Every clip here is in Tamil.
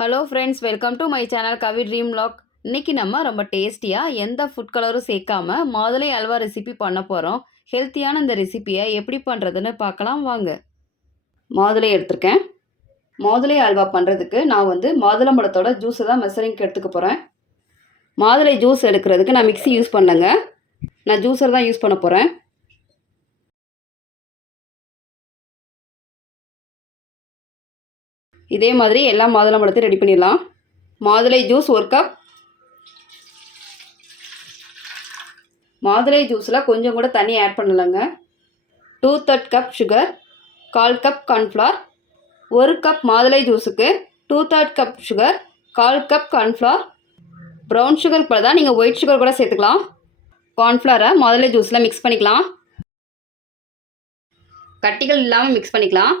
Hello friends, welcome to my channel Kavi dream vlog. இன்றைக்கி நம்ம ரொம்ப டேஸ்டியாக எந்த ஃபுட் கலரும் சேர்க்காம மாதுளை அல்வா ரெசிபி பண்ண போகிறோம். ஹெல்த்தியான இந்த ரெசிபியை எப்படி பண்ணுறதுன்னு பார்க்கலாம் வாங்க. மாதுளை எடுத்திருக்கேன். மாதுளை அல்வா பண்ணுறதுக்கு நான் மாதுளம்பழத்தோட ஜூஸை தான் மெஷரிங்க்கு எடுத்துக்க போகிறேன். மாதுளை ஜூஸ் எடுக்கிறதுக்கு நான் மிக்ஸி யூஸ் பண்ணலைங்க, நான் ஜூஸர் தான் யூஸ் பண்ண போகிறேன். இதே மாதிரி எல்லா மாதுளம்பழத்தையும் ரெடி பண்ணிடலாம். மாதுளை ஜூஸ் 1 கப். மாதுளை ஜூஸில் கொஞ்சம் கூட தண்ணி ஆட் பண்ணலைங்க. 2/3 cup sugar, 1/4 cup cornflour. 1 cup மாதுளை ஜூஸுக்கு 2/3 cup sugar, 1/4 cup cornflour. Brown sugar கூட தான் நீங்கள் ஒயிட் சுகர் கூட சேர்த்துக்கலாம். கார்ன்ஃப்ளவரை மாதுளை ஜூஸில் மிக்ஸ் பண்ணிக்கலாம். கட்டிகள் இல்லாமல் மிக்ஸ் பண்ணிக்கலாம்.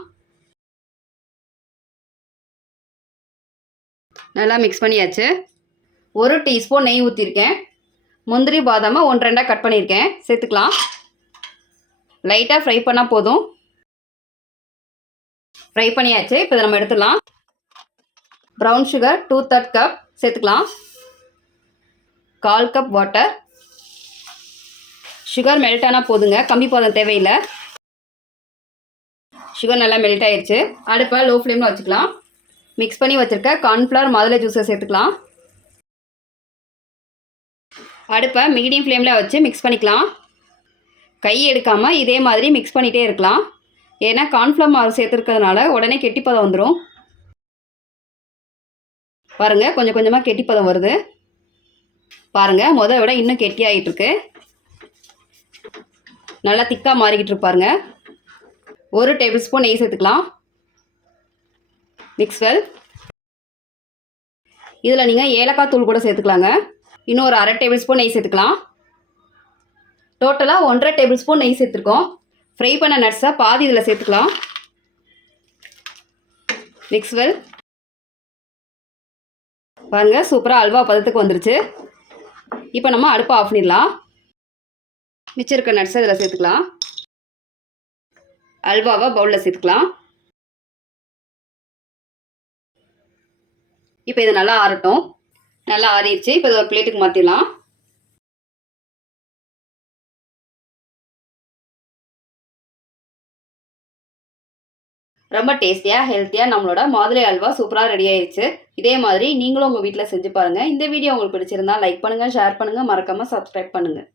நல்லா மிக்ஸ் பண்ணியாச்சு. 1 டீஸ்பூன் நெய் ஊற்றிருக்கேன். முந்திரி பாதாமை 1-2 கட் பண்ணியிருக்கேன், சேர்த்துக்கலாம். லைட்டாக ஃப்ரை பண்ணால் போதும். ஃப்ரை பண்ணியாச்சு. இப்போ நம்ம எடுத்துடலாம். ப்ரௌன் சுகர் 2/3 கப் சேர்த்துக்கலாம். 1/4 கப் வாட்டர். சுகர் மெல்ட் ஆனால் போதுங்க, கம்மி பாதம் தேவையில்லை. சுகர் நல்லா மெல்ட் ஆயிடுச்சு. அடுப்பை லோ ஃப்ளேமில் வச்சுக்கலாம். மிக்ஸ் பண்ணி வச்சுருக்க கார்ன்ஃப்ளவர் மாதுளை ஜூஸை சேர்த்துக்கலாம். அடுப்பை மீடியம் ஃப்ளேமில் வச்சு மிக்ஸ் பண்ணிக்கலாம். கை எடுக்காமல் இதே மாதிரி மிக்ஸ் பண்ணிகிட்டே இருக்கலாம். ஏன்னா கார்ன்ஃப்ளவர் மாவு சேர்த்துருக்கிறதுனால உடனே கெட்டிப்பதம் வந்துடும். பாருங்கள், கொஞ்சம் கொஞ்சமாக கெட்டிப்பதம் வருது. பாருங்கள், முதல்ல விட இன்னும் கெட்டியாகிட்டு இருக்கு. நல்லா திக்காக மாறிக்கிட்டு இருப்பாருங்க. 1 டேபிள் ஸ்பூன் நெய் சேர்த்துக்கலாம். Mix well. இதில் நீங்கள் ஏலக்காய் தூள் கூட சேர்த்துக்கலாங்க. இன்னும் ஒரு 1/2 டேபிள் ஸ்பூன் நெய் சேர்த்துக்கலாம். டோட்டலாக 1.5 டேபிள் ஸ்பூன் நெய் சேர்த்துருக்கோம். ஃப்ரை பண்ண நட்ஸை பாதி இதில் சேர்த்துக்கலாம். Mix well. பாருங்கள், சூப்பராக அல்வா பதத்துக்கு வந்துருச்சு. இப்போ நம்ம அடுப்பை ஆஃப் பண்ணிடலாம். மிச்சம் இருக்க நட்ஸை இதில் சேர்த்துக்கலாம். அல்வாவை பவுலில் சேர்த்துக்கலாம். இப்போ இது நல்லா ஆறட்டும். நல்லா ஆறிடுச்சு. இப்போ இது ஒரு பிளேட்டுக்கு மாற்றிடலாம். ரொம்ப டேஸ்டியாக ஹெல்த்தியாக நம்மளோட மாதுளை அல்வா சூப்பராக ரெடி ஆயிடுச்சு. இதே மாதிரி நீங்களும் உங்கள் வீட்டில் செஞ்சு பாருங்கள். இந்த வீடியோ உங்களுக்கு பிடிச்சிருந்தா லைக் பண்ணுங்கள், ஷேர் பண்ணுங்கள், மறக்காமல் சப்ஸ்கிரைப் பண்ணுங்கள்.